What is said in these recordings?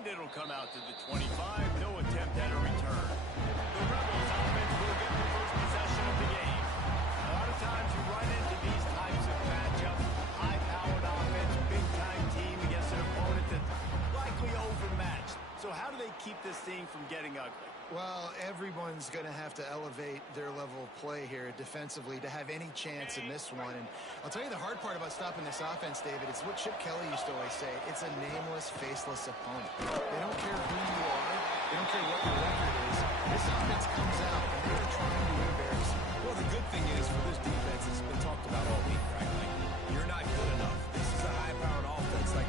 And it'll come out to the 25. No attempt at a return. The Rebels offense will get the first possession of the game. A lot of times you run into these types of matchups. High-powered offense, big-time team against an opponent that's likely overmatched. So how do they keep this thing from getting ugly? Well, everyone's going to have to elevate their level of play here defensively to have any chance in this one. And I'll tell you the hard part about stopping this offense, David, it's what Chip Kelly used to always say. It's a nameless, faceless opponent. They don't care who you are. They don't care what your record is. This offense comes out, and they're trying to embarrass you. Well, the good thing is for this defense, it's been talked about all week, right? Like, you're not good enough. This is a high-powered offense. Like,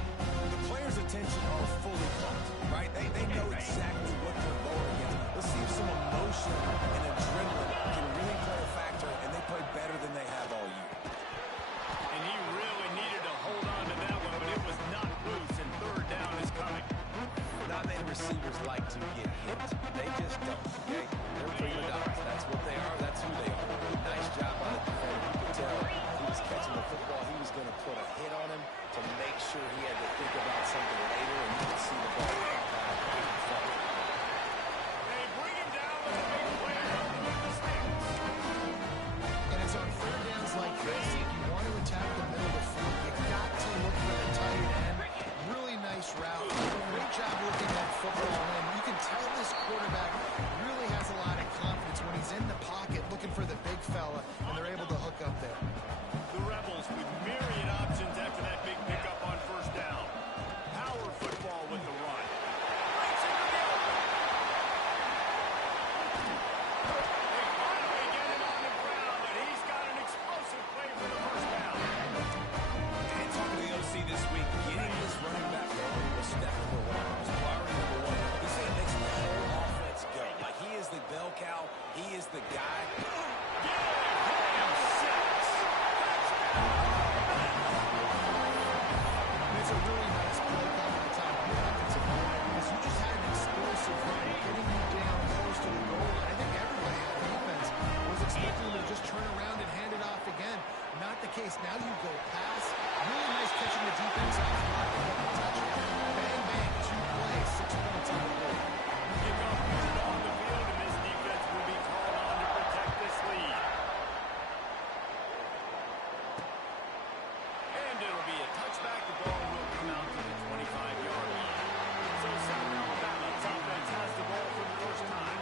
the players' attention are fully pumped, right? They know exactly what they're going against. Let's see if some emotion and adrenaline can really play a factor, and they play better than they have all year. And he really needed to hold on to that one, but it was not loose, and third down is coming. Not many receivers like to get hit. They just don't, okay? They're prima donnas. That's what they are. That's who they are. Nice job by the defender. You could tell he was catching the football. He was going to put a hit on him to make sure he had to think about something later, and you could see the ball pop out and fall. They bring him down with a big play with the sticks. And it's on third downs like this. If you want to attack the middle of the field, you've got to look for the tight end. Really nice route. Great job looking that football in. You can tell this quarterback really has a lot of confidence when he's in the pocket looking for the big fella, and they're able to hook up there. The Rebels with myriad options after that big pickup on first down. Power football with the run. Breaks into the open. They finally get him on the ground, and he's got an explosive play for the first down. And talking to the OC this week, getting this running back going was step number one. It was priority number one. He said it makes the whole offense go. Like, he is the bell cow. He is the guy. It's a really nice play coming on top of the offensive line because you just had an explosive run getting you down close to the goal line. I think everybody on defense was expecting him to just turn around and hand it off again. Not the case. Now you go pass. Really nice catching the defense off guard and get the touchdown. Bang, bang, 2 plays, 6 points on the board. Kickoff unit on the field, and this defense will be called on to protect this lead. And it'll be a touchback. The ball will come out to the 25-yard line. So South Alabama's offense has the ball for the first time.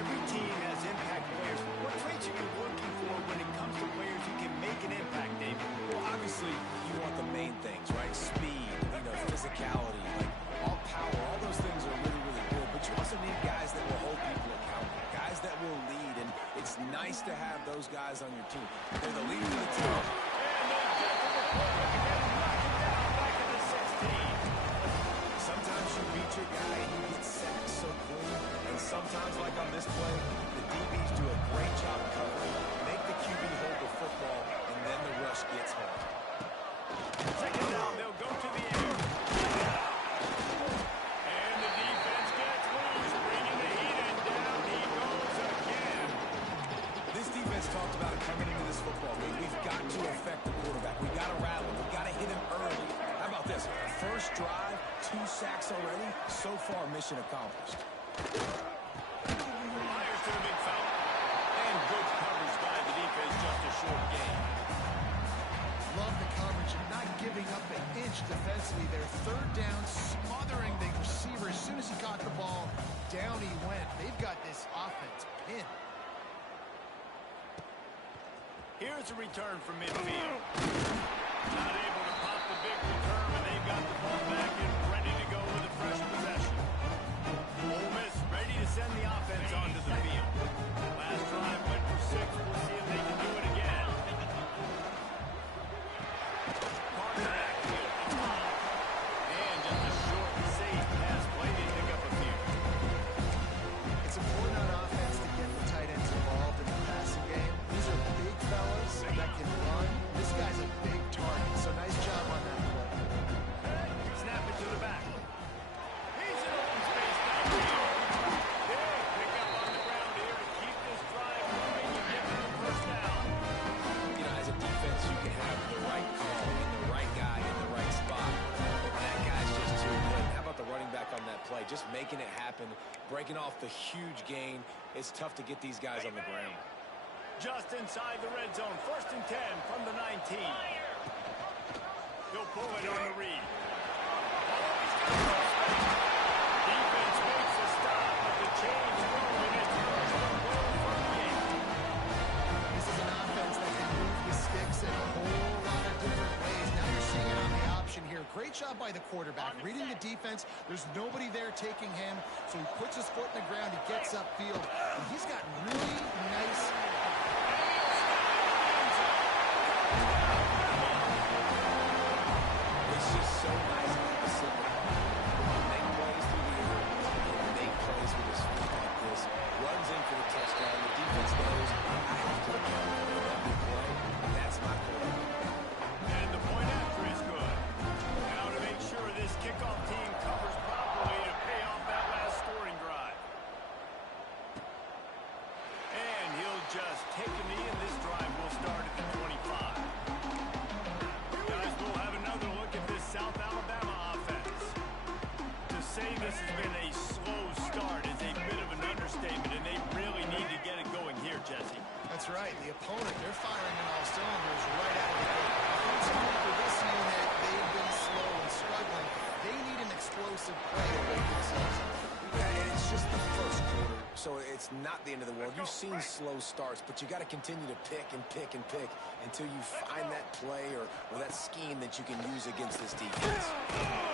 Every team has impact players. What traits are you looking for when it comes to players who can make an impact, David? Well, obviously, you want the main things, right? Speed, physicality, like all power, all those things are really, really good. But you also need guys that will hold people accountable, guys that will lead, and it's nice to have those guys on your team. They're the leaders of the team. And they get to the quarterback and knock him down back at the 16. Sometimes you beat your guy and you get sacked so clean, and sometimes, like on this play, the DBs do a great job covering, make the QB hold the football, and then the rush gets home. Second down, they'll go to the air. And the defense gets loose, bringing the heat, and down he goes again. This defense talked about coming into this football game. We've got to affect the quarterback. We've got to rattle him. We've got to hit him early. How about this? First drive, 2 sacks already. So far, mission accomplished. Myers to the big foul. And good coverage by the defense, just a short game. Love the coverage and not giving up an inch defensively there. Third down, smothering the receiver. As soon as he caught the ball, down he went. They've got this offense pinned. Here's a return from midfield. Not able to pop the big return, but they've got the ball back and ready to go with a fresh possession. Ole Miss ready to send the offense onto the field. Last drive went for 6. We'll see if they can do it again. Carter backfield. And just a short and safe pass play to pick up a few. It's important on offense to get the tight ends involved in the passing game. These are big fellas that can run. This guy's a big target. just making it happen, breaking off the huge gain. It's tough to get these guys on the ground. Just inside the red zone, 1st and 10 from the 19. He'll pull it on the read. Defense makes a stop, but the chains roll, and it's 1st and goal for the game. This is an offense that can move the sticks in a whole lot of different ways. Now you're seeing it on the option here. Great job by the quarterback. Reading the defense, there's nobody there taking him, so he puts his foot in the ground, he gets upfield, and he's got really nice... It's just so nice to sit there. Make plays through the air, and make plays with his feet like this. Runs in for the touchdown. The defense knows I have to account for every play. That's my quarterback. And the point after is good. Now to make sure this kickoff team covers properly to pay off that last scoring drive. And he'll just take a knee, and this drive will start at the 25. Guys, we'll have another look at this South Alabama offense. To say this has been a slow start is a bit of an understatement, and they really need to get it going here, Jesse. That's right. The opponent, they're firing on all cylinders right out of the gate. Offensively for this unit, they've been slow and struggling. They need an explosive play to wake themselves up. Yeah, and it's just the first quarter, so it's not the end of the world. You've seen slow starts, but you got to continue to pick and pick and pick until you find that play or that scheme that you can use against this defense.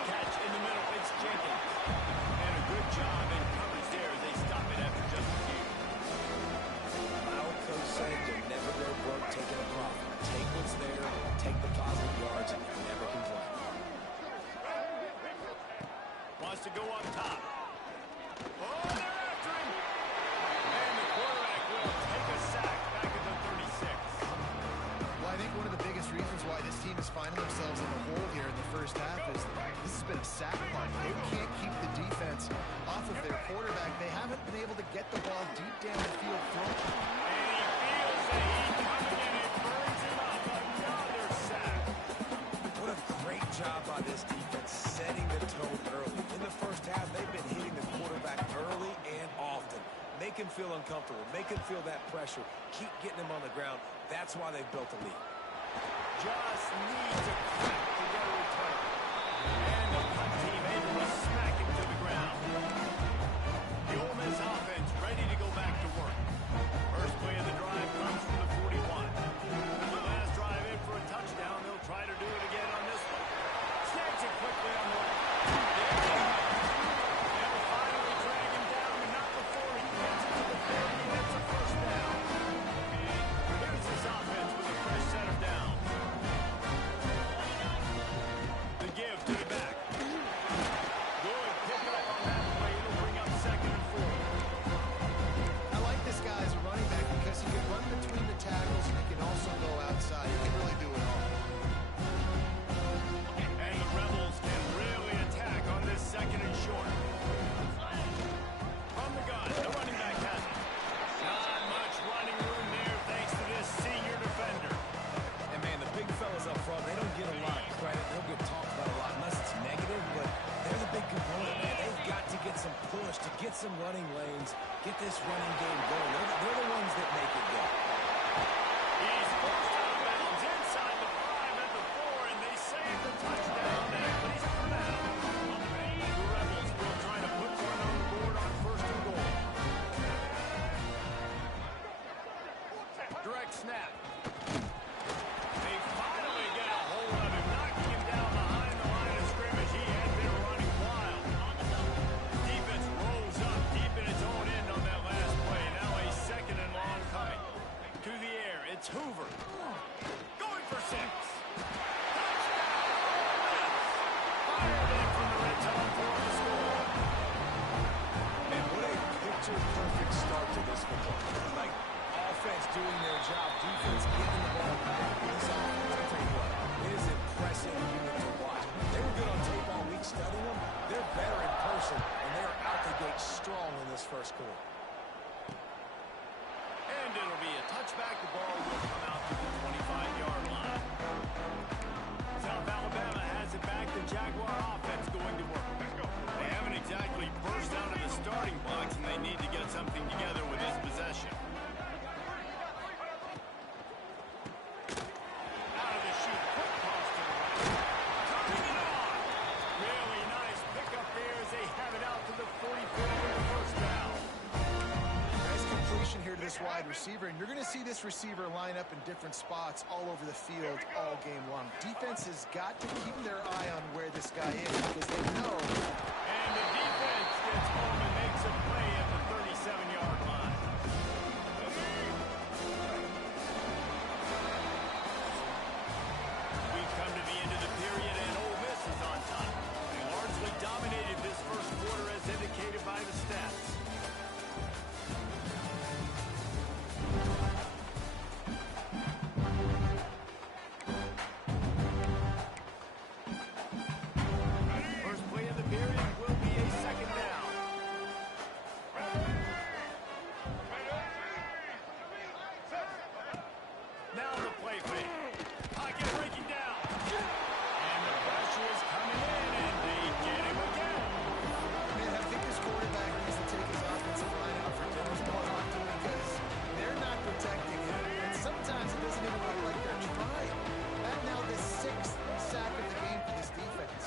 Catch in the middle, it's Jenkins. And a good job in coverage there as they stop it after just a few. My old coach said you'll never go broke taking a profit. Take what's there, take the positive yards, and you never complain. Wants to go up top. Oh, they're after him. And the quarterback will take a sack back at the 36. Well, I think one of the biggest reasons why this team is finding themselves in the hole here in the first half is this has been a sack party. They can't keep the defense off of their quarterback. They haven't been able to get the ball deep down the field throwing. And he feels the heat coming in and burns him up. Another sack. What a great job by this defense setting the tone early. In the first half, they've been hitting the quarterback early and often. Make him feel uncomfortable. Make him feel that pressure. Keep getting him on the ground. That's why they've built a lead. Just needs a crack to get a return. And the punt team able to smack him to the ground. The Ole Miss offense ready to go back to work. First play of the drive comes from the 41. The last drive in for a touchdown. They'll try to do it again on this one. Snags it quickly on the right. They'll finally drag him down, but not before he gets it to the 30. That's a first down. And here's this offense with a fresh set of downs. The give to the back. Good pickup on that play. It'll bring up 2nd and 4. I like this guy as a running back because he can run between the tackles and he can also go outside. He can really do it all. And the Rebels can really attack on this 2nd and short. From the gun, the running back has it. Not much running room there thanks to this senior defender. And, man, the big fellas up front, they don't get a lot of credit. They don't get talked about a lot unless it's negative, but they're the big component, man. They've got to get some push, to get some running lanes, get this running game going. They're the ones that make it go. He's forced out of bounds inside the 5 at the 4, and they save the touchdown, at least for now. The Rebels will try to put one on the board on 1st and goal. Direct snap. They finally get a hold of him, knocking him down behind the line of scrimmage. He had been running wild. Defense rolls up deep in its own end on that last play. Now a 2nd and long coming. To the air, it's Hoover. Going for 6. Touchdown! Fired in from the red zone for the score. And what a picture-perfect start to this football. Like, offense doing their job, defense getting the ball back. This offense, I'll tell you what, it is impressive unit to watch. They were good on tape all week studying them. They're better in person, and they are out the gate strong in this first quarter. And it'll be a touchback. The ball will come out to the 25-yard line. South Alabama has it back. The Jaguar offense going to work. They haven't exactly burst receiver, and you're going to see this receiver line up in different spots all over the field all game long. Defense has got to keep their eye on where this guy is because they know. And the defense gets home and makes a play at the 37-yard line. We've come to the end of the period, and Ole Miss is on top. They largely dominated this first quarter as indicated by the stats. First play of the period will be a second down. Now the play fake. Pocket breaking down. And the pressure is coming in, and they get him again. Man, I think this quarterback needs to take his offensive line out for dinner more often because they're not protecting him. And sometimes it doesn't even look like they're trying. That now the 6th sack of the game for this defense.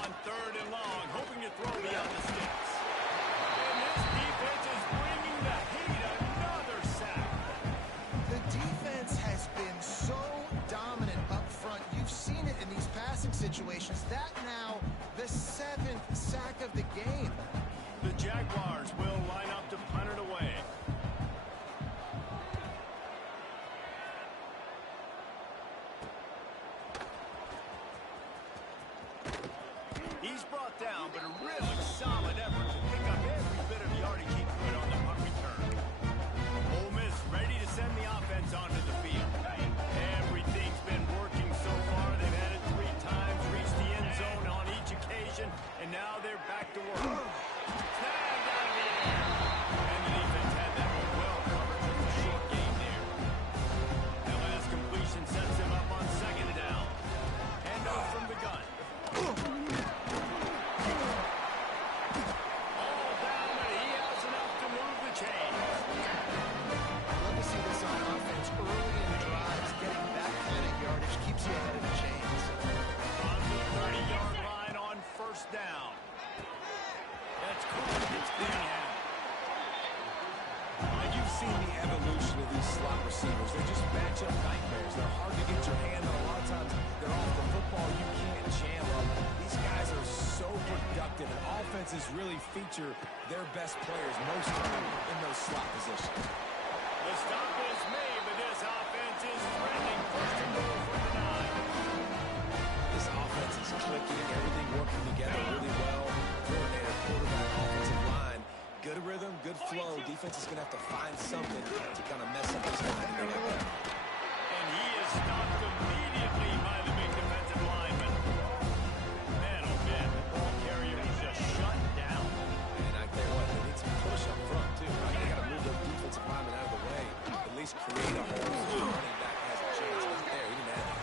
On third and long, hoping to throw beyond the sticks. And this defense is bringing the heat. Another sack. The defense has been so dominant up front. You've seen it in these passing situations. That now the 7th sack of the game. The Jaguars will line up to punt it away. He's brought down, but a really solid effort to pick up every bit of yardage he could on the punt return. Ole Miss ready to send the offense onto the field. Everything's been working so far. They've had it 3 times, reached the end zone on each occasion, and now they're back to work. Snagged out of the air. And the defense had that one well covered. Just a short game there. That last completion sets him up on second down. Handoff from the gun. All down, but he has enough to move the chains. Love to see this on offense early in drives. Getting that kind of yardage keeps you ahead of the chains. On the 30-yard line on first down. That's cool. It's clean hand. And you've seen the evolution of these slot receivers. They're just matchup nightmares. They're hard to get your hand on. A lot of times they're off the football. You can't jam them. These guys are so productive, and offenses really feature their best players most of the time in those slot positions. The stop is made, but this offense is threatening. First and goal from the 9. This offense is clicking, everything working together really well. Coordinator, quarterback, offensive line. Good rhythm, good flow. Defense is going to have to find something to kind of mess up this line. And he is stopped immediately by the big defensive lineman. Man, oh man, the ball carrier is just shut down. And I tell you what, they need some push up front too, right? They got to move those defensive linemen out of the way. At least create a hole so the running back has a chance. Not there, he didn't have it.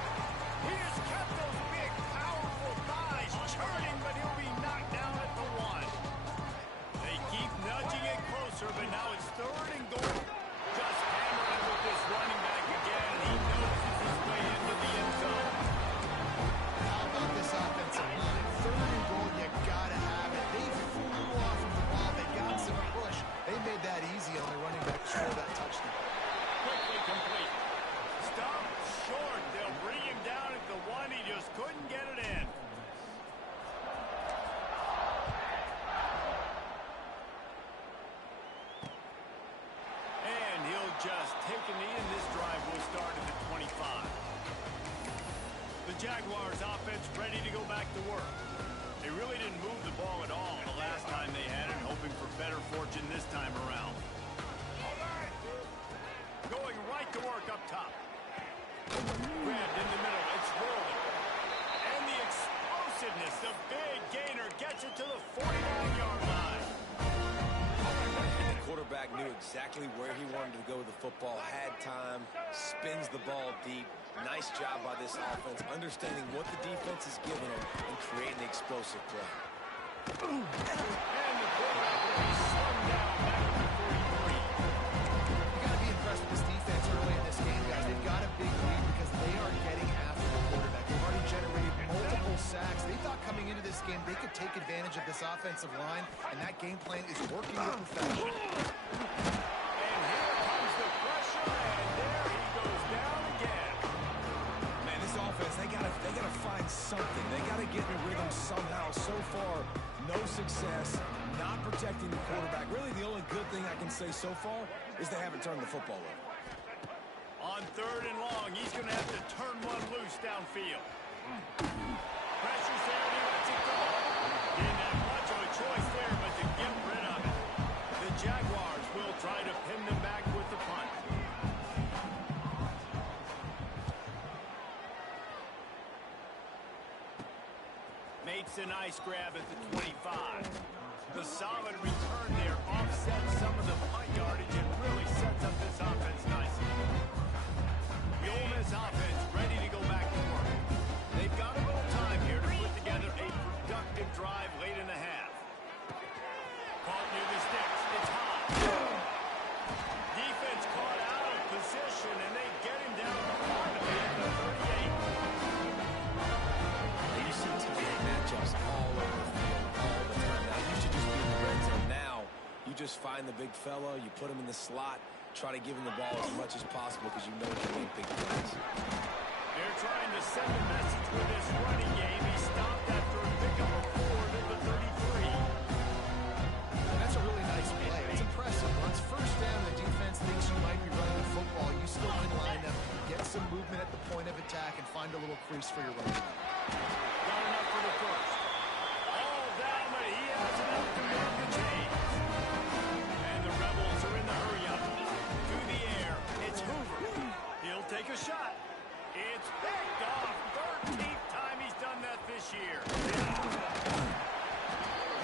He has kept those big, powerful thighs churning, but he'll be knocked down at the 1. They keep nudging it closer, but now it's third and goal. Just hammering with this running back again. He noses his way into the end zone. How about this offensive line? Third and goal, you gotta have it. They flew off of the ball. They got some push. They made that easy on the running back to score that touchdown. Quickly complete. Stopped short. They'll bring him down at the 1. He just couldn't get it in. And he'll just take a knee, and this drive will start at the 25. The Jaguars offense ready to go back to work. They really didn't move the ball at all the last time they had it, hoping for better fortune this time around. Going right to work up top. Grabbed in the middle. It's rolling. And the explosiveness, the big gainer gets it to the 49-yard line. The quarterback knew exactly where he wanted to go with the football, had time, spins the ball deep. Nice job by this offense, understanding what the defense is giving them and creating the explosive play. And the quarterback will be slung down back at the 43. You got to be impressed with this defense early in this game, guys. They've got a big lead because they are getting after the quarterback. They've already generated multiple sacks. They thought coming into this game they could take advantage advantage of this offensive line, and that game plan is working with perfection. And here comes the pressure, and there he goes down again. Man, this offense, they gotta find something. They gotta get in a rhythm somehow. So far, no success, not protecting the quarterback. Really, the only good thing I can say so far is they haven't turned the football over. On 3rd and long, he's going to have to turn one loose downfield. Pressure's there, and he lets it go. Didn't have much of a choice there, but to get rid of it. The Jaguars will try to pin them back with the punt. Makes a nice grab at the 25. The solid return there offsets some of the punt yardage and really sets up this offense nicely. The Ole Miss offense ready to go back to work. They've got a little time here to put together a productive drive late in the half. Caught near the sticks. It's hot. Defense caught out of position, and they get him down finally at the 38. You see tight matchups all over the field all the time. Now, you should just be in the red zone. Now, you just find the big fella, you put him in the slot, try to give him the ball as much as possible because you know he can make big plays. They're trying to send a message with this running game. He stopped after a pickup of 4 to the 33. And that's a really nice play. It's impressive. Once first down, the defense thinks you might be running the football. You still can line up, get some movement at the point of attack, and find a little crease for your running back. Got enough for the first. All down, but he has enough to move the chains. And the Rebels are in the hurry-up. To the air, it's Hoover. He'll take a shot. It's picked off. 13th time he's done that this year. And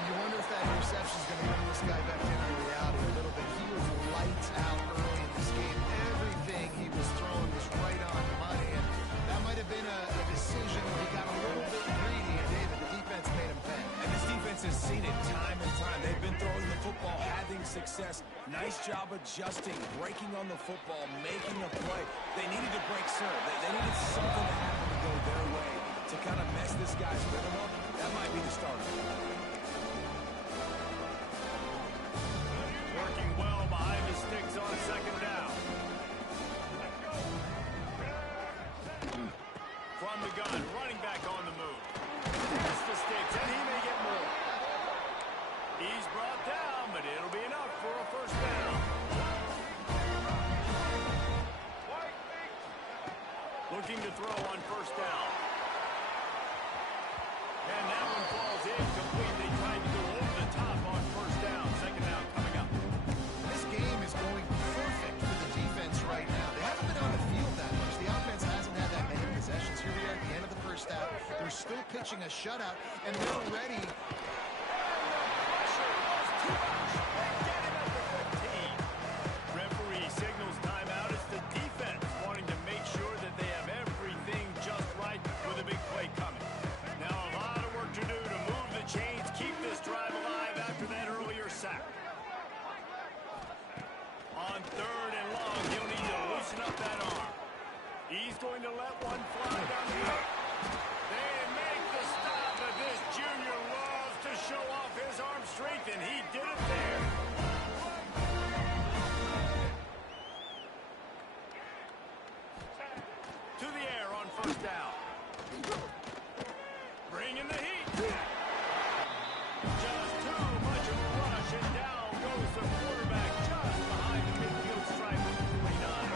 you wonder if that interception is going to bring this guy back into reality a little bit. He was lights out early in this game. Everything he was throwing was right on money, and that might have been a decision where he got a little bit greedy, and David, the defense made him pay. And this defense has seen it time and time. They've been throwing the football, having success. Nice job adjusting, breaking on the football, making a play. They needed to break serve. They needed something to happen to go their way to kind of mess this guy's rhythm up. That might be the starter. Working well behind the sticks on 2nd down. From the gun, running back on the move. That's the sticks, and he may get more. He's brought down, but it'll be enough for a first down. Looking to throw on first down. And that one falls incomplete. They tried to go over the top on first down. 2nd down coming up. This game is going perfect for the defense right now. They haven't been on the field that much. The offense hasn't had that many possessions. Here we are at the end of the first half. They're still pitching a shutout, and they're ready. Pressure was too much. They get him at the 15. Referee signals timeout. It's the defense wanting to make sure that they have everything just right with a big play coming. Now a lot of work to do to move the chains, keep this drive alive after that earlier sack. On 3rd and long, he'll need to loosen up that arm. He's going to let one fly down the field. They make the stop, but this junior loves to show off his arm strength, and he did it there. To the air on first down. Bringing the heat. Just too much of a rush, and down goes the quarterback just behind the midfield stripe of 49.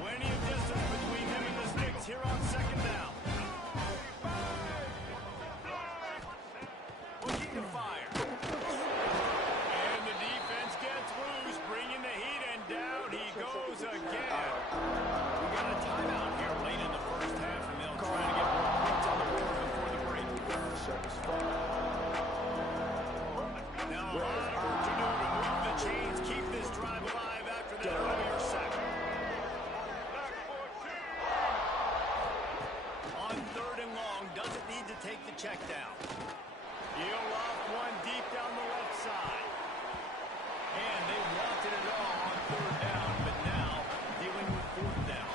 Plenty of distance between him and the sticks here on 2nd down. Looking to fire. And the defense gets loose, bringing the heat, and down he goes again. We got a timeout here late in the first half, and they'll try to get more points on the board before the break. Now a lot of work to do to move the chains, keep this drive alive after that earlier sack. On 3rd and long, doesn't need to take the check down. He'll off one deep down the left side. And they wanted it all on 3rd down, but now dealing with 4th down.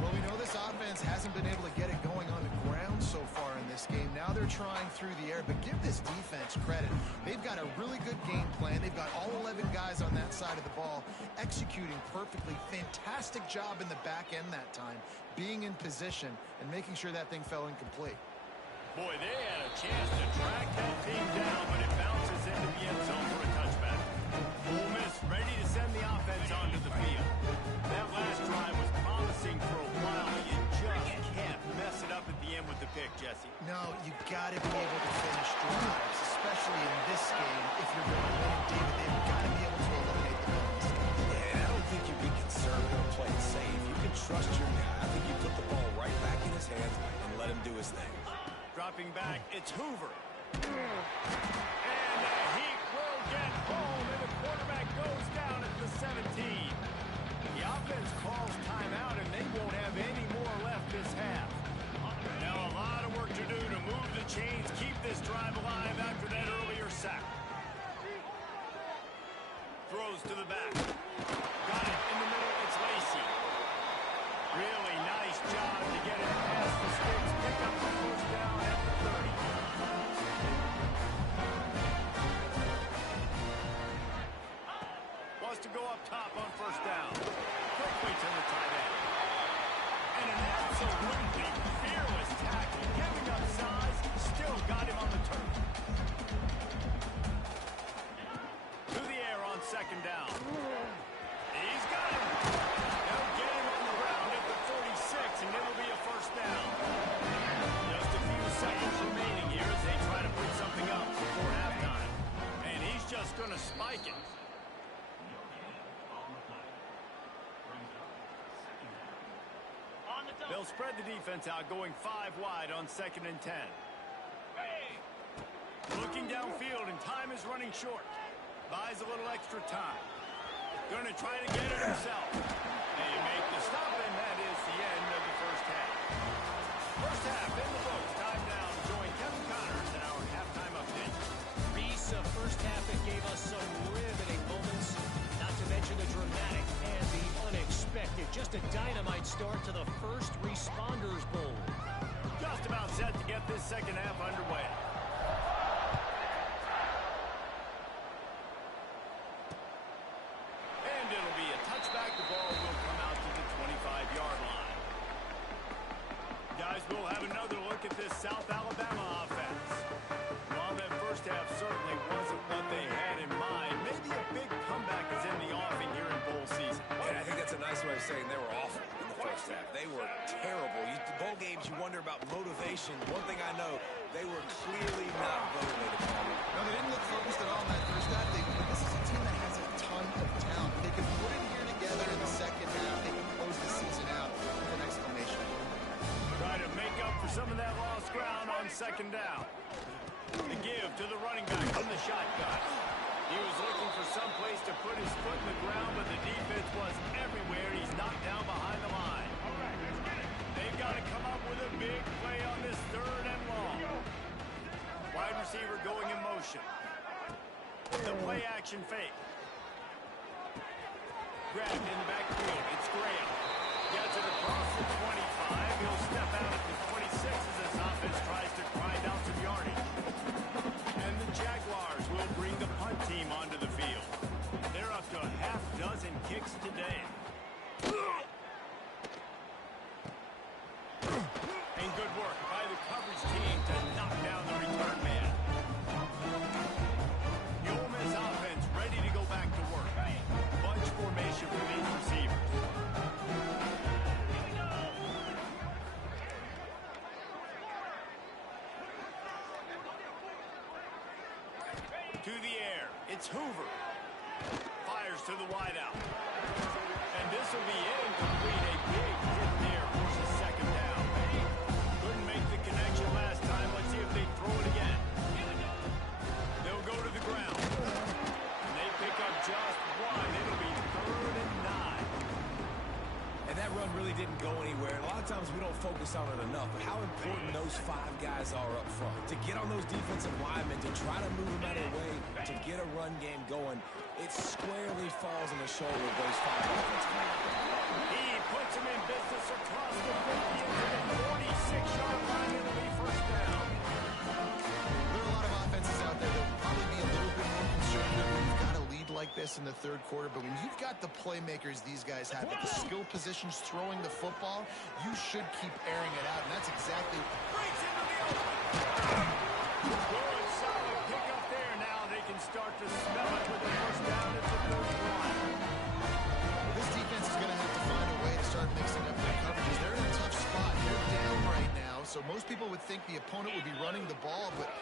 Well, we know this offense hasn't been able to get it going on the ground so far in this this game. Now they're trying through the air, but give this defense credit. They've got a really good game plan. They've got all 11 guys on that side of the ball executing perfectly. Fantastic job in the back end that time, being in position and making sure that thing fell incomplete. Boy, they had a chance to track that team down, but it bounces into the end zone for a touchback. Ole Miss ready to send the offense onto the field. That last drive was promising for a while, but you just can't mess it up at the end with the pick, Jesse. No, you got to be able to finish drives, especially in this game. If you're going to win it, David, they've got to be able to eliminate the penalties. Yeah, and I don't think you be conservative or play it safe. You can trust your guy. I think you put the ball right back in his hands and let him do his thing. Dropping back, it's Hoover. And the Heat will get home, and the quarterback goes down at the 17. The offense calls timeout, and they won't have any more left this half. Now a lot of work to do to move the chains, keep this drive alive after that earlier sack. Throws to the back. Got it in the middle, it's Lacey. Really nice job to get it past the sticks, pick up the first down at the 30. Wants to go up top on first down. Quickly to the tight end. And an absolutely fearless tackle, giving up size, still got him on the turn. To the air on second down. He's got him. They'll get him on the ground at the 46, and it'll be a first down. Just a few seconds remaining here as they try to put something up before halftime. And he's just going to spike it. They'll spread the defense out, going 5 wide on 2nd and 10. Looking downfield, and time is running short. Buys a little extra time. Going to try to get it himself. They make the stop, and that is the end of the first half. First half in the books. Time now to join Kevin Connors in our halftime update. Reese, a first half that gave us some riveting moments, not to mention the dramatic and the unexpected. Just a dynamite start to the first Responders Bowl. Just about set to get this second half underway. And it'll be a touchback. The ball will come out to the 25-yard line. Guys, we'll have another look at this South Alabama offense. While that first half certainly wasn't what they had in mind, maybe a big comeback is in the offing here in bowl season. And I think that's a nice way of saying they were awful in the first half. They were terrible. Bowl games, you wonder about motivation. One thing I know, they were clearly not motivated. No, they didn't look focused at all in that first half. This is a team that has a ton of talent. They can put it here together in the second half. They can close the season out with an exclamation point. Try to make up for some of that lost ground on second down. The give to the running back from the shotgun. He was looking for some place to put his foot in the ground, but the defense was everywhere. He's knocked down behind the line. They've got to come up with a big play on this 3rd and long. Wide receiver going in motion. The play action fake. Grabbed in the backfield. It's Graham. Gets it across the 25. He'll step out at the 26 as this offense tries to grind out some yardage. And the Jaguars will bring the punt team onto the field. They're up to a half dozen kicks today. And good work by the coverage team to knock down the return man. The Ole Miss offense ready to go back to work. Bunch formation for these receivers. To the air, it's Hoover. Fires to the wideout. And this will be incomplete. A big hit there forces second down. Couldn't make the connection last time. Let's see if they throw it again. They'll go to the ground. And they pick up just one. It'll be 3rd and 9. And that run really didn't go anywhere. A lot of times we don't focus on it enough, but how important those 5 guys are up front. To get on those defensive linemen, to try to move them out of the way, to get a run game going, it squarely falls on the shoulder of those 5 offensive linemen. He puts him in business across the 50 into the 46-yard line. It'll be first down. this in the third quarter, but when you've got the playmakers these guys have at the skill positions throwing the football, you should keep airing it out, and that's exactly... Breaks into the open. Good, solid pick up there. Now they can start to smell it with the first down at the 31. This defense is going to have to find a way to start mixing up their coverages. They're in a tough spot. They're down right now, so most people would think the opponent would be running the ball, but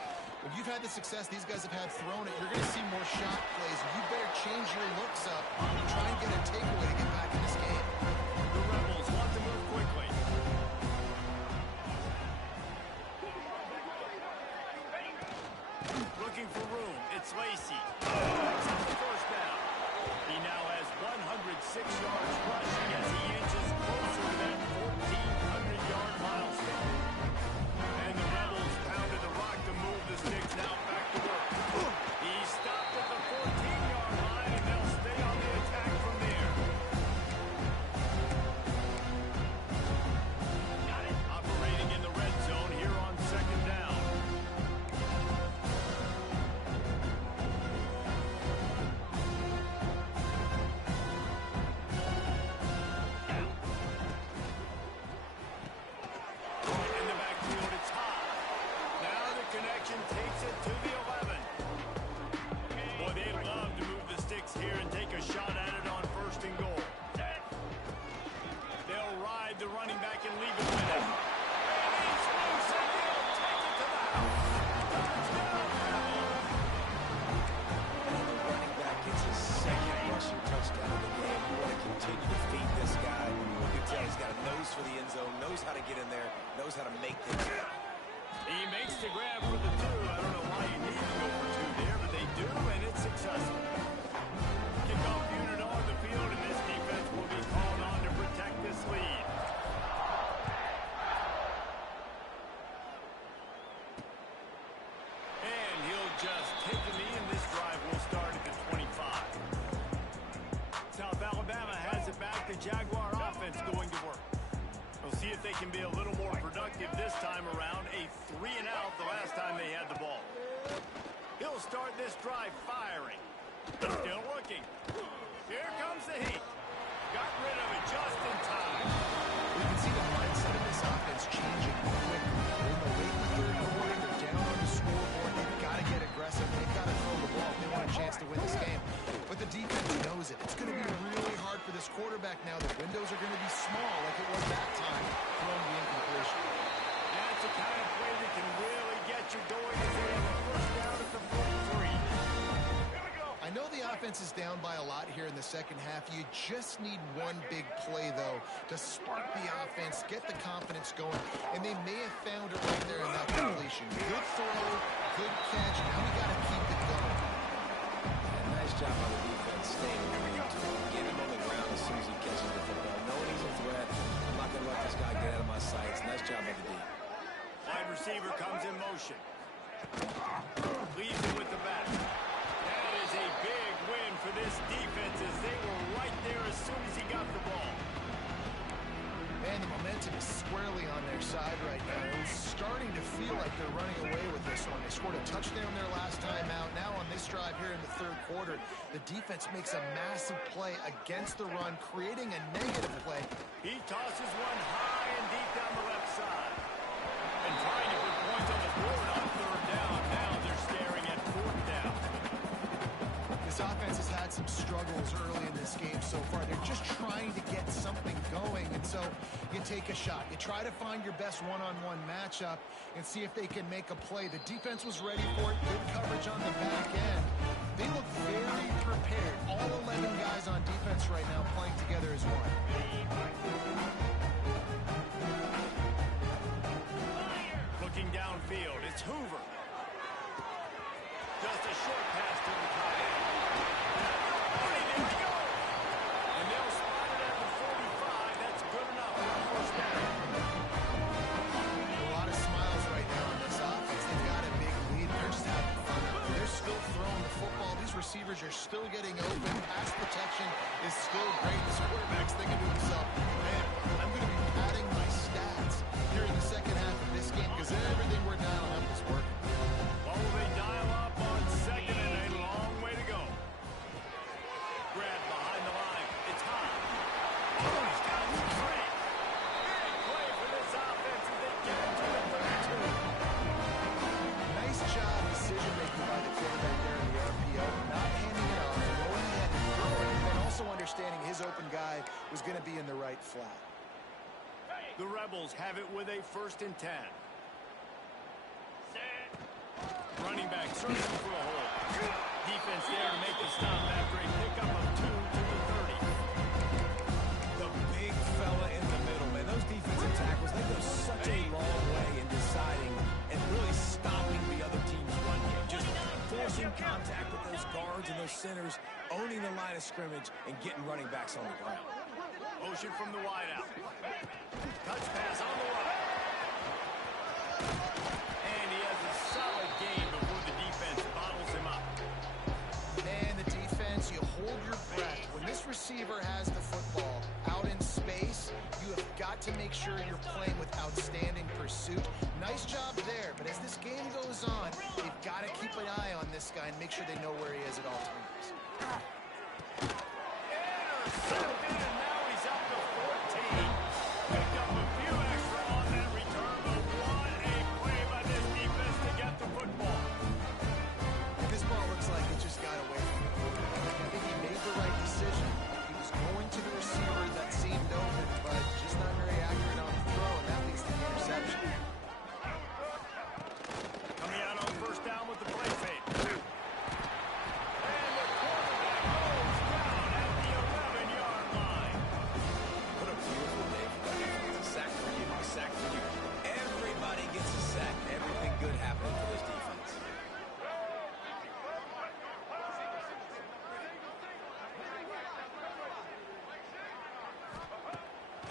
when you've had the success these guys have had throwing it, you're going to see more shot plays. You better change your looks up and try and get a takeaway to get back in this game. The Rebels want to move quickly. Looking for room. It's Lacey. First down. He now has 106 yards rushing as he inches closer to that 1,400-yard milestone. And the Rebels pounded the rock to move the sticks now back to work. He stopped at the 14-yard line, and they'll stay on the attack from there. Got it. Operating in the red zone here on second down. In the backfield, it's high. Now the connection takes it to the 11. Boy, they'd love to move the sticks here and take a shot at it on first and goal. They'll ride the running back and leave it with him. And he's loose and he'll take it to the house. Touchdown, Rebels. And the running back gets his second rushing touchdown of the game. You want to continue to feed this guy. You can tell he's got a nose for the end zone, knows how to get in there, knows how to make things happen. He makes the grab for the 2. I don't know why you need to go for 2 there, but they do, and it's successful. Kickoff unit on the field, and this defense will be called on to protect this lead. And he'll just take the knee, and this drive will start at the 25. South Alabama has it back. The Jaguar offense going to work. We'll see if they can be a little more productive this time around. A 3-and-out the last time they had the ball. He'll start this drive firing. Still looking. Here comes the heat. Got rid of it just in time. You can see the mindset of this offense changing quickly. They're in the late third quarter. They're down on the scoreboard. They've got to get aggressive. They've got to throw the ball if they want a chance to win this game. But the defense knows it. It's going to be really hard for this quarterback now. The windows are going to be small like it was that time throwing the incompletion. That's the kind of play that can really get you going as they have a first down at the 43. I know the offense is down by a lot here in the second half. You just need one big play, though, to spark the offense, get the confidence going, and they may have found it right there in that completion. Good throw, good catch. Now we got to keep it going. And nice job by the defense staying glued to him, getting him on the ground as soon as he catches the football. Knowing he's a threat, I'm not going to let this guy get out of my sights. Nice job by the D. Wide receiver comes in motion. Leaves it with the back. That is a big win for this defense as they were right there as soon as he got the ball. Man, the momentum is squarely on their side right now. It's starting to feel like they're running away with this one. They scored a touchdown their last time out. Now on this drive here in the third quarter, the defense makes a massive play against the run, creating a negative play. He tosses one high and deep down the left side. And trying to put points on the board on third down. Now they're staring at fourth down. This offense has had some struggles early in this game so far. They're just trying to get something going, and so you take a shot. You try to find your best one-on-one matchup and see if they can make a play. The defense was ready for it. Good coverage on the back end. They look very prepared. All 11 guys on defense right now playing together as one. Looking downfield, it's Hoover. Just a short pass to the tight end. Hey, there we go. And they'll spot it at the 45. That's good enough for a first down. A lot of smiles right now on this offense. They've got a big lead. They're just having fun out there. They're still throwing the football. These receivers are still getting open. Pass protection is still great. This quarterback's thinking to himself, man, I'm going to be padding my stats here in the second half of this game because everything we're dialing up is working. What will they dial up on second and a long way to go? Rebels have it with a 1st and 10. Running back searching for a hole. Defense there to make the stop after a pickup of 2 to the 30. The big fella in the middle, man. Those defensive tackles, they go such a long way in deciding and really stopping the other team's run game. Just forcing contact with those guards and those centers, owning the line of scrimmage, and getting running backs on the ground. Motion from the wideout. Touch pass on the right. And he has a solid gain before the defense bottles him up. Man, the defense, you hold your breath. When this receiver has the football out in space, you have got to make sure you're playing with outstanding pursuit. Nice job there, but as this game goes on, they've got to keep an eye on this guy and make sure they know where he is at all times. Intercepted, and now he's up to 14. Picked up a few extra on that return, but what a play by this defense to get the football. This ball looks like it just got away from him. I think he made the right decision. He was going to the receiver that seemed open, but just not very accurate on the throw, and that leads to the interception. Coming out on 1st down with the play fake. And the quarterback goes down at the 11-yard line. What a beautiful day for the defense. A sack for you, a sack for you. Everybody gets a sack. Everything good happening for this defense.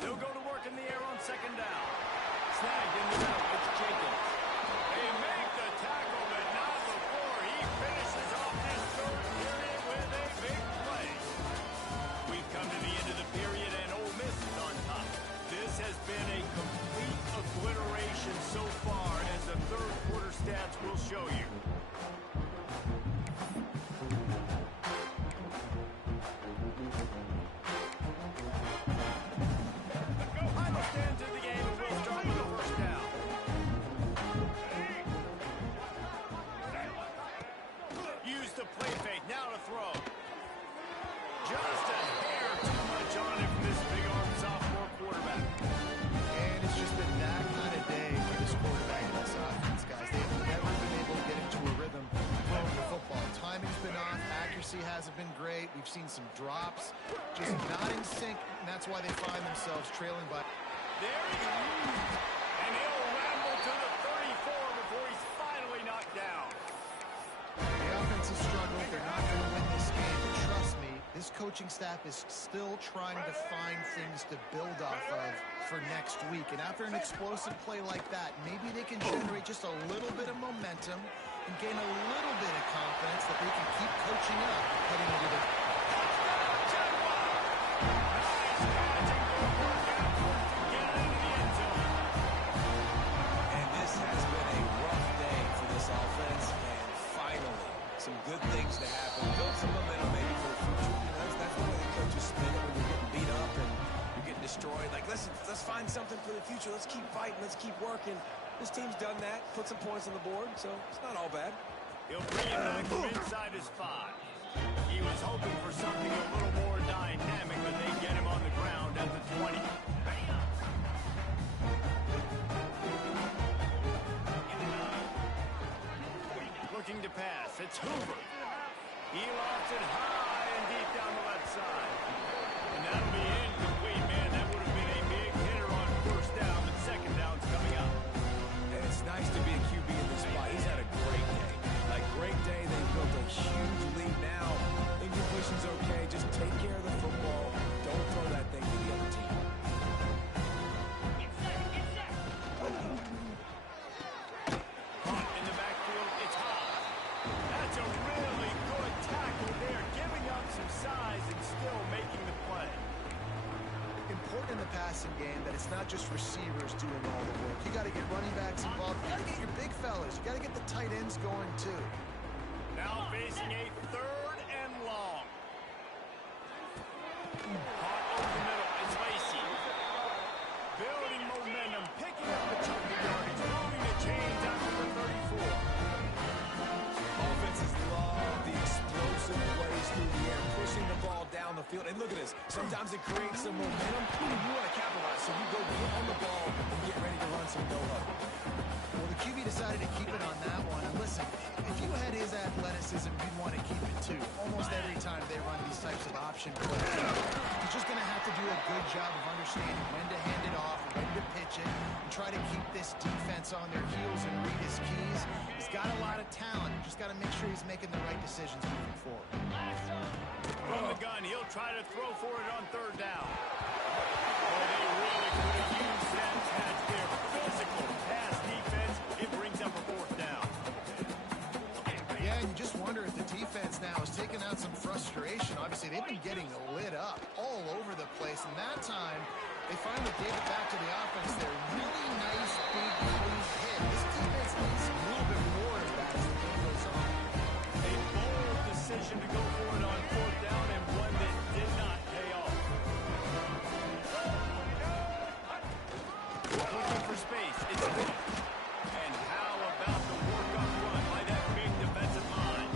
They'll go to work in the air on 2nd down. Snagged in the middle. It's Jacobs. They make the tackle, but not before he finishes off this 3rd period with a big play. We've come to the end of the period, and Ole Miss is on top. This has been a complete obliteration so far, as the 3rd quarter stats will show you. Final stand to the game, and we'll start with the 1st down. Use the play fake, now to throw. Just a hair too much on him from this big-arm sophomore quarterback. And it's just been that kind of day for this quarterback and this offense, guys. They have never been able to get into a rhythm throwing the football. Timing's been off. Accuracy hasn't been great. We've seen some drops. Just not in sync, and that's why they find themselves trailing by. There he is. And he'll ramble to the 34 before he's finally knocked down. The offense has struggled. They're not going to win this game. But trust me, this coaching staff is still trying to find things to build off of for next week. And after an explosive play like that, maybe they can generate just a little bit of momentum and gain a little bit of confidence that they can keep coaching up heading into the... And this has been a rough day for this offense, and finally, some good things to happen. Build some momentum maybe for the future. You know, that's the way the coaches spin it when you're getting beat up and you're getting destroyed. Like, listen, let's find something for the future. Let's keep fighting. Let's keep working. This team's done that, put some points on the board, so it's not all bad. He'll bring it back from inside his 5. He was hoping for something a little more dynamic, but they get him on the ground at the 20. Looking to pass. It's Hoover. He lofts it high and deep down the left side. And that'll be incomplete, man. That would have been a big hitter on 1st down, but 2nd down's coming up. And it's nice to be a QB in this spot. He's had a great day. Like, great day. They've built a huge lead now. Incompletion's okay. Just take care of the football. Don't throw that thing to the other team. Caught in the backfield. It's high. That's a really good tackle there, giving up some size and still making the play. Important in the passing game that it's not just receivers doing all the work. You got to get running backs involved. You got to get your big fellas. You got to get the tight ends going too. Now facing a 3rd and long. Caught over the middle. It's Lacey. Building momentum, picking up a chunk of yardage, moving the chains out to the 34. Offenses love the explosive plays through the air, pushing the ball down the field. And look at this. Sometimes it creates some momentum, and you want to capitalize So you go get on the ball and get ready to run some no-huddle. Well, the QB decided to keep it on that one. And listen, if you had his athleticism, you'd want to keep it too. Almost every time they run these types of option plays, he's just going to have to do a good job of understanding when to hand it off, when to pitch it, and try to keep this defense on their heels and read his keys. He's got a lot of talent. Just got to make sure he's making the right decisions moving forward. From the gun, he'll try to throw for it on third down. Oh, they really could have used that catch there. Physical pass defense. It brings up a fourth down. Yeah, and you just wonder if the defense now is taking out some frustration. Obviously, they've been getting lit up all over the place, and that time they finally gave it back to the offense there. Really nice, big, clean hit. This defense needs a little bit more of that as the game goes on. A bold decision to go for it on fourth down, and one that did not pay off. Looking for space. It's good. And how about the work-up run by that big defensive line?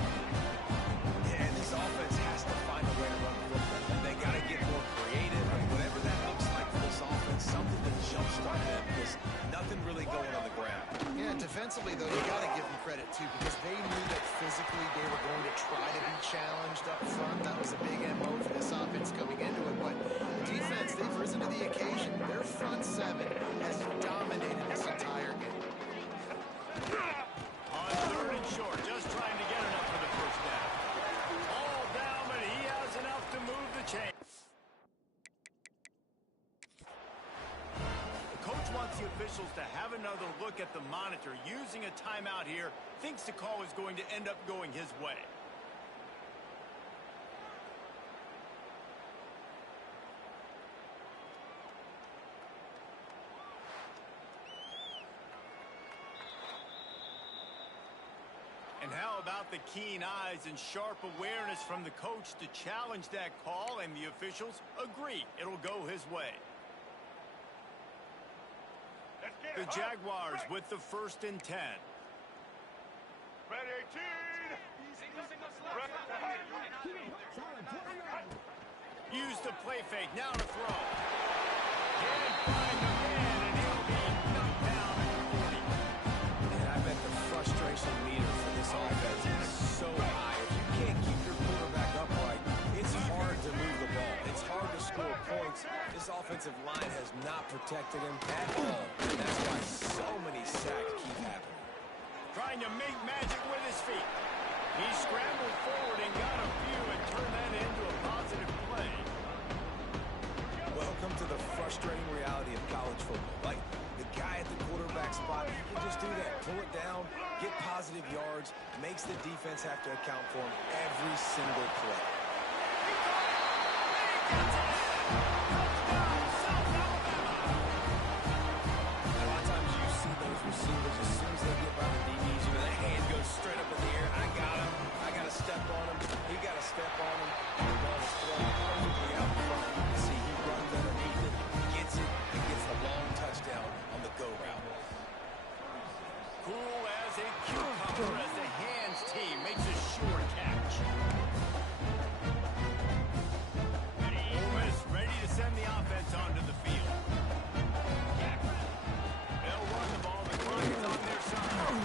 Yeah, and this offense has to find a way to run the football. And they got to get more creative. I mean, whatever that looks like for this offense, something to jumpstart them because nothing really going on the ground. Yeah, defensively, though, you got to give them credit, too, because they knew that physically they were going to try to be challenged up front. That was a big MO for this offense coming into it. But the defense, they've risen to the occasion. Their front seven has dominated this entire game. On third and short, just trying to get enough for the first down. All down, but he has enough to move the chain. The coach wants the officials to have another look at the monitor. Using a timeout here, thinks the call is going to end up going his way. And how about the keen eyes and sharp awareness from the coach to challenge that call, and the officials agree it'll go his way. The Jaguars with the 1st and 10. Red 18. Use the play fake, now to throw. Can't find the man, and he'll be knocked down at 40. And I bet the frustration meter for this offense is so high. If you can't keep your quarterback upright, it's hard to move the ball. It's hard to score points. This offensive line has not protected him at all. And that's why so many sacks keep happening. Trying to make magic with his feet. He scrambled forward and got a few and turned that into a positive play. Welcome to the frustrating reality of college football. Like, the guy at the quarterback spot, he can just do that. Pull it down, get positive yards, makes the defense have to account for him every single play. A lot of times you see those receivers, as soon as they get by the DBs, you know, that hand goes straight up in the air. I got him. I got to step on him. He got to step on him. And the ball is thrown perfectly out in front. You can see he runs underneath it, gets it, and gets the long touchdown on the go route. Cool as a cucumber as the hands team makes a short catch. Ole Miss ready to send the offense onto the field. They'll run the ball. The clock is on their side.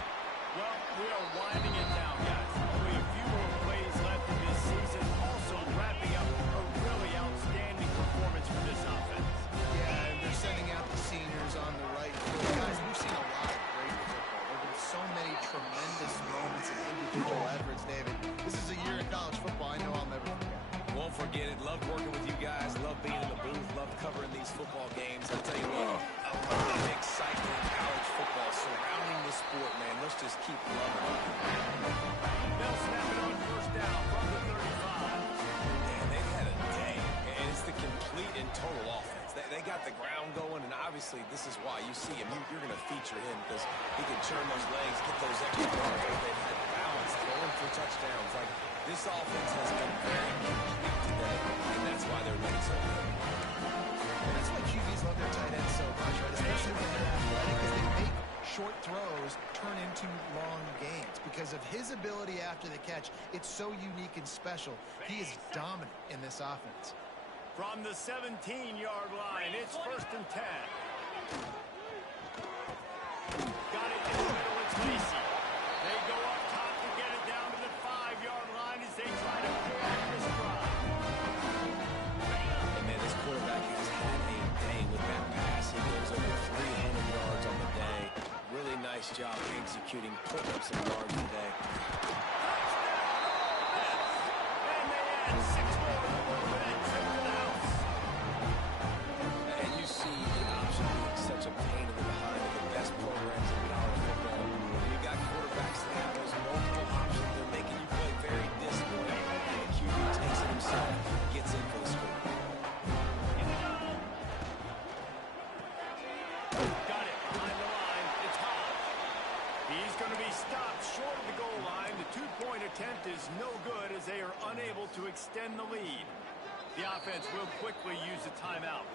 Well, we are winding it down, guys. Only a few more plays left in this season. Also wrapping up a really outstanding performance for this offense. Yeah, and they're sending out the seniors on the right foot. Guys, we've seen a lot of great football. There have been so many tremendous moments and individual efforts, David. This is a year in college football I know I'll never forget. Won't forget it. Love working with you guys. Love being in the booth. Love covering these football games. I'll tell you what, a lot of excitement in college football surrounding the sport, man. Let's just keep loving it. They'll snap it on first down from the 35. Man, they've had a day, and it's the complete and total offense. They got the ground going, and obviously this is why you see him. You're going to feature him because he can turn those legs, get those extra yards. They've had balance, throwing for touchdowns. Like, this offense has been very complete today, and that's why they're winning so good. And that's why QBs love their tight ends so much, right? Especially when they're athletic, because they make short throws turn into long gains. Because of his ability after the catch, it's so unique and special. He is dominant in this offense. From the 17-yard line, it's 1st and 10. Got it in the middle, it's Lacey. They go up top to get it down to the 5-yard line as they try to pull off this drive. And man, this quarterback has had a day with that pass. He goes over 300 yards on the day. Really nice job executing, putting up some yards today. And they add 6 more to the board with that trip to the house. And you see the option being such a pain in the behind of the best programs in college football. You got quarterbacks that have those multiple options. They're making you play very disciplined. And the QB takes it himself, gets in for the score. Got it behind the line. It's Hodge. He's going to be stopped short of the goal line. The 2-point attempt is no good as they are unable to extend the lead. The offense will quickly use a timeout.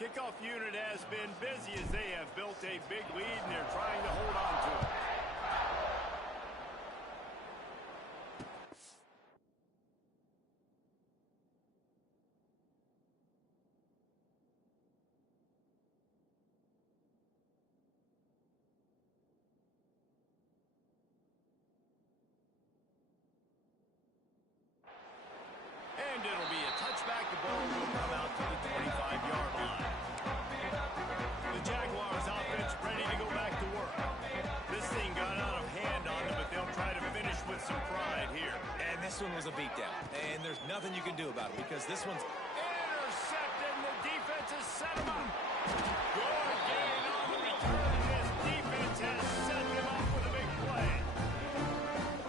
Kickoff unit has been busy as they have built a big lead and they're trying to hold on to it. And it'll be a touchback. The ball will come out to the 25-yard line. The Jaguars offense ready to go back to work. This thing got out of hand on them, but they'll try to finish with some pride here. And this one was a beatdown. And there's nothing you can do about it because this one's Intercepted, and the defense has set him up. Good gain on the return. This defense has set him up with a big play.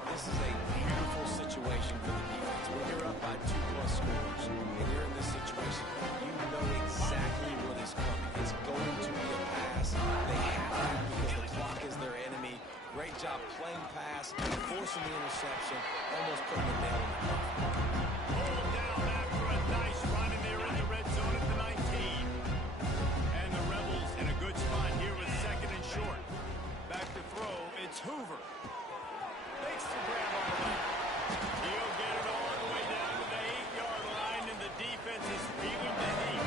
This is a beautiful situation for the defense. When you're up by 2+ scores and you're in this situation, you know exactly what is coming. It's going to be a pass. They have to because the clock is their enemy. Great job playing pass, forcing the interception, almost putting the nail in the coffin. Pulled down after a nice run, and they're in the red zone at the 19. And the Rebels in a good spot here with 2nd and short. Back to throw, it's Hoover. Makes the grab on the way. He'll get it all the way down to the 8-yard line, and the defense is feeling the heat.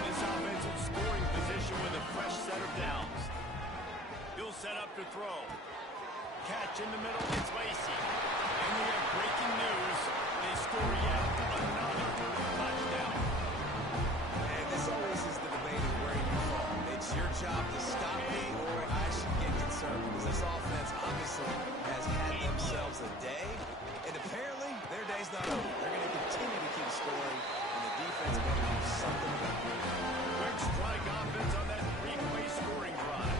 This offensive scoring position with a fresh set of downs. He'll set up to throw. Catch in the middle, it's Lacey. And we have breaking news. They score yet another touchdown. And this always is the debate of where you fall. It's your job to stop me or I should get concerned because this offense obviously has had themselves a day. And apparently their day's not over. They're going to continue to keep scoring and the defense better do something about it. Quick strike offense on that 3-play scoring drive.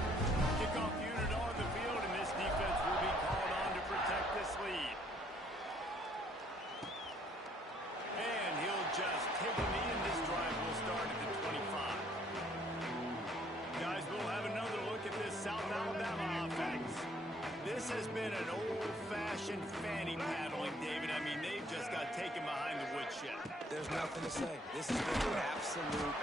Kickoff unit on the field, and this defense will be called on to protect this lead. And he'll just take a knee, and this drive will start at the 25. Guys, we'll have another look at this South Alabama offense. This has been an old-fashioned fanny paddling, David. I mean, they've just got taken behind the woodshed. There's nothing to say. This has been an absolute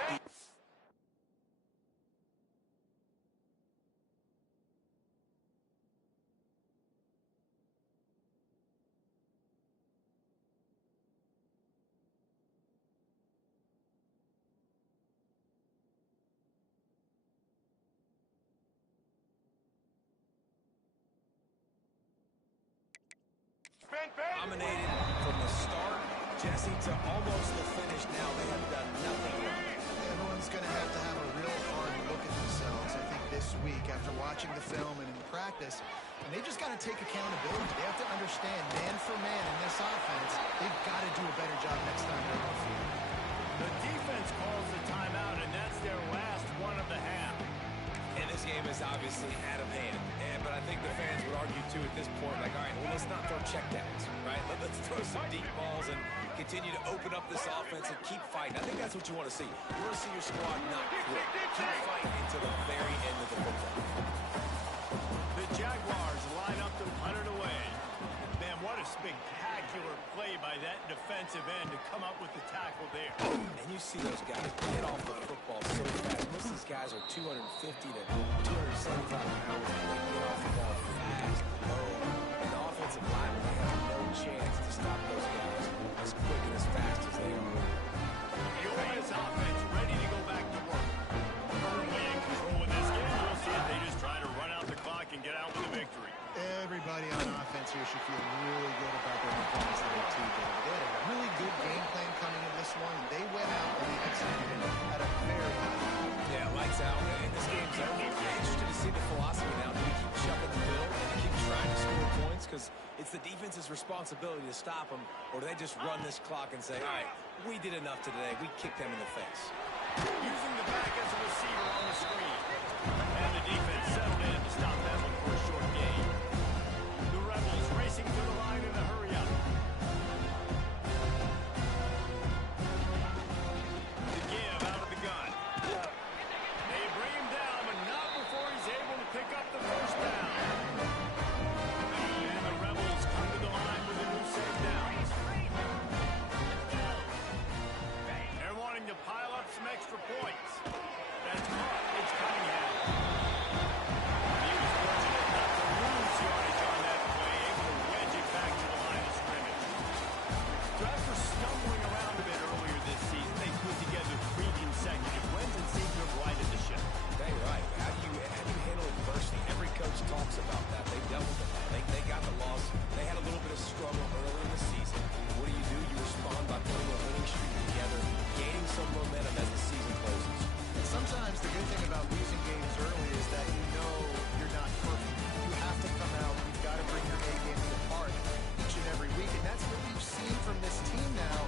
dominated from the start, Jesse, to almost the finish. Now they have done nothing wrong. Everyone's going to have a real hard look at themselves, I think, this week after watching the film and in practice. And they just got to take accountability. They have to understand, man for man in this offense, they've got to do a better job next time they're on the field. The defense calls the timeout, and that's their last one of the half. And this game is obviously out of hand. But I think the fans would argue, too, at this point, like, all right, well, let's not throw checkdowns, right? Let's throw some deep balls and continue to open up this offense and keep fighting. I think that's what you want to see. You want to see your squad not quit. Keep fighting until the very end of the football. The Jaguars line up to punt it away. Man, what a spectacular play by that defensive end to come up with the tackle there. And you see those guys get off the football so fast. Most of these guys are 250 to 275 pounds. They get off the ball fast, low. And the offensive linemen, they have no chance to stop those guys as quick and as fast as they are. The U.S. offense ready to go back to work. Firmly in control of this game. We'll see if they just try to run out the clock and get out with a victory. Everybody on offense here should feel really good about their performance today, too, David. They had a really good game plan coming in this one, and they went out and they executed at a very high level. Yeah, lights out, and this game's over. I'm interested to see the philosophy now. Do we keep shoving the bill and keep trying to score points? Because it's the defense's responsibility to stop them, or do they just run this clock and say, all right, we did enough today. We kicked them in the face. Using the back as a receiver on the screen. And the defense settled in to stop that one for a short gain. The Rebels racing to the line in a hurry-up. To give out of the gun. They bring him down, but not before he's able to pick up the first down. And the Rebels come to the line with a new set downs. They're wanting to pile up some extra points. That's caught. It's Cunningham. He was fortunate not to lose yardage on that play, able to wedge it back to the line of scrimmage. So after stumbling around a bit earlier this season, they put together 3 consecutive wins and seem to have righted the ship. Dang right. How do you handle adversity? Every coach talks about that. They dealt with it. They got the loss. They had a little bit of struggle early in the season. What do? You respond by putting a winning streak together, gaining some momentum as the season closes. And sometimes the good thing about losing games early is that you know you're not perfect. You have to come out. You've got to bring your A game to the park each and every week, and that's what we've seen from this team now.